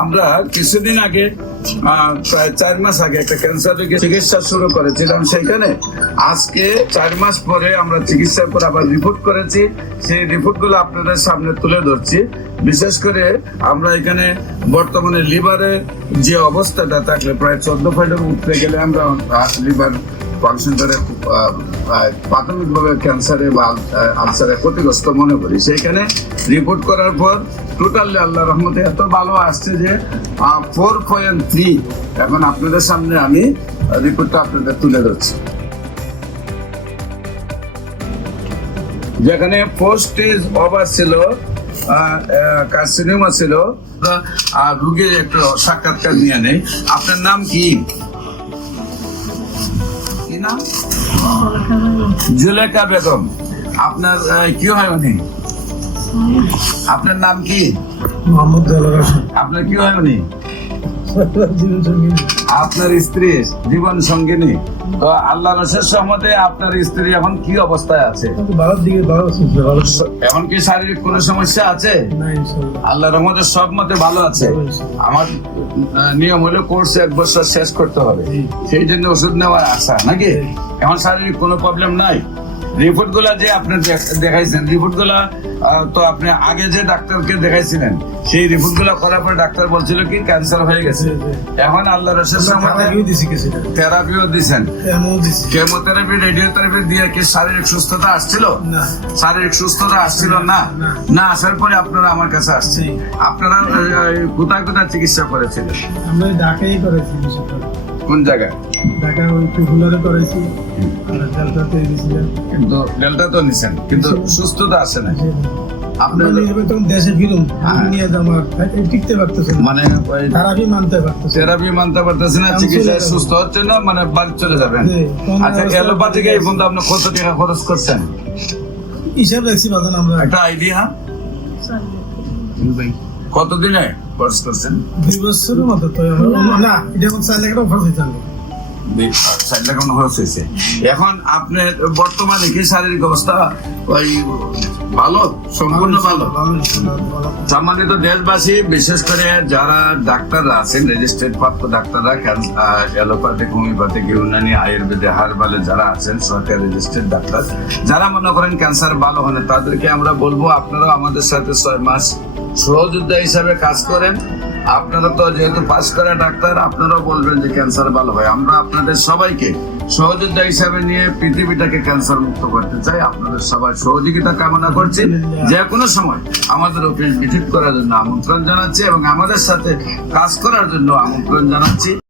আমরা কিছুদিন আগে প্রায় 4 মাস আগে একটা ক্যান্সার রোগের চিকিৎসা শুরু করেছিলাম। সেখানে আজকে 4 মাস পরে আমরা চিকিৎসার পর আবার রিপোর্ট করেছি। সেই রিপোর্ট গুলো আপনাদের সামনে তুলে ধরছি। বিশেষ করে আমরা এখানে বর্তমানে লিভারের যে অবস্থাটা থাকলে প্রায় 14 পয়েন্টের উঠতে গেলে আমরা লিভার ফাংশন করে প্রাথমিকভাবে ক্যান্সারে বা আলসারে ক্ষতিগ্রস্ত মনে করি। সেইখানে রিপোর্ট করার পর টোটালি আল্লাহ রহমতে এত ভালো আসছে যে 4.3। এখন আপনাদের সামনে আমি রিপোর্টটা আপনাদের তুলে ধরছি। যেখানে 4 স্টেজ ওভার ছিল, কার্সিনোমা ছিল। আর রোগীর একটু সাক্ষাৎকার নিয়ে নেই। আপনার নাম কি? নাম জুলেখা বেগম। আপনার কি হয় উনি? আপনার নাম কি? মোহাম্মদ দেলোয়ার হোসেন। আপনার কি হয় উনি? আপনার স্ত্রী জীবন সঙ্গিনী। তো আল্লাহর অশেষ রহমতে আপনার স্ত্রী এখন কি অবস্থায় আছে? এখন কি শারীরিক কোনো সমস্যা আছে? আল্লাহর রহমতে সব মতে ভালো আছে। আমার নিয়ম হলো কোর্স 1 বছর শেষ করতে হবে, সেই জন্য ওষুধ নেওয়ার আশা নাকি। এখন শারীরিক কোনো প্রবলেম নাই। রিপোর্ট গুলা যে আপনি দেখাইছেন, রিপোর্ট গুলা তো আপনি আগে যে ডাক্তারকে দেখাইছিলেন, সেই রিপোর্ট গুলা করার পর ডাক্তার বলছিল কি ক্যান্সার হয়ে গেছে। এখন আল্লাহর রহমতে থেরাপিও দিয়েছেন, কেমোথেরাপি, রেডিওথেরাপি দিয়ে কি শারীরিক সুস্থতা আসছিল? শারীরিক সুস্থতা আসছিল না। না আসার পরে আপনারা আমার কাছে আসছে। আপনারা কোথায় কোথায় চিকিৎসা করেছিলেন? আমরা ঢাকায় করেছি। কোন জায়গায়? ঢাকা ওই টুকুলারে করেছি, আর ডেল্টাতে দিয়েছিলেন। কিন্তু ডেল্টা তো নিছেন, কিন্তু সুস্থতা আসে না। আপনার দেশে ফিরুন, নিয়ে আমার টিকতে পারতেছেন, মানে থেরাপি মানতে পারতেছেন না, চিকিৎসায় সুস্থ হচ্ছে না, মানে বাড়ি চলে যাবেন। আচ্ছা, অ্যালোপ্যাথিক এই পর্যন্ত আপনি কত টাকা খরচ করছেন? হিসাব রাখছি বাজান আমরা। একটা আইডিয়া কতদিনে খরচ করছেন? 2 বছরের মতো। তো না, এটা 4 লাখ টাকা খরচ হয়েছে। 4 লাখ খরচ হয়েছে। এখন আপনার বর্তমানে কি শারীরিক অবস্থা ওই ভালো, সম্পূর্ণ ভালো? সম্মানিত দেশবাসী, বিশেষ করে যারা ডাক্তাররা আছেন, রেজিস্ট্রেড প্রাপ্ত ডাক্তাররা, অ্যালোপ্যাথিক, হোমিওপ্যাথিক, ইউনানি, আয়ুর্বেদে, হার্বালে যারা আছেন, সরকারি রেজিস্ট্রেড ডাক্তার, যারা মনে করেন ক্যান্সার ভালো হয় না, তাদেরকে আমরা বলবো আপনারাও আমাদের সাথে 6 মাস সহযোদ্ধা হিসাবে কাজ করেন। আপনারা তো যেহেতু পাস করা ডাক্তার, আপনারাও বলবেন যে ক্যান্সার ভালো হয়। আমরা আপনাদের সবাইকে সহযোদ্ধা হিসাবে নিয়ে পৃথিবীটাকে ক্যান্সার মুক্ত করতে চাই। আপনাদের সবাই সহযোগিতা কামনা করছি। যে কোনো সময় আমাদের অফিস ভিজিট করার জন্য আমন্ত্রণ জানাচ্ছি এবং আমাদের সাথে কাজ করার জন্য আমন্ত্রণ জানাচ্ছি।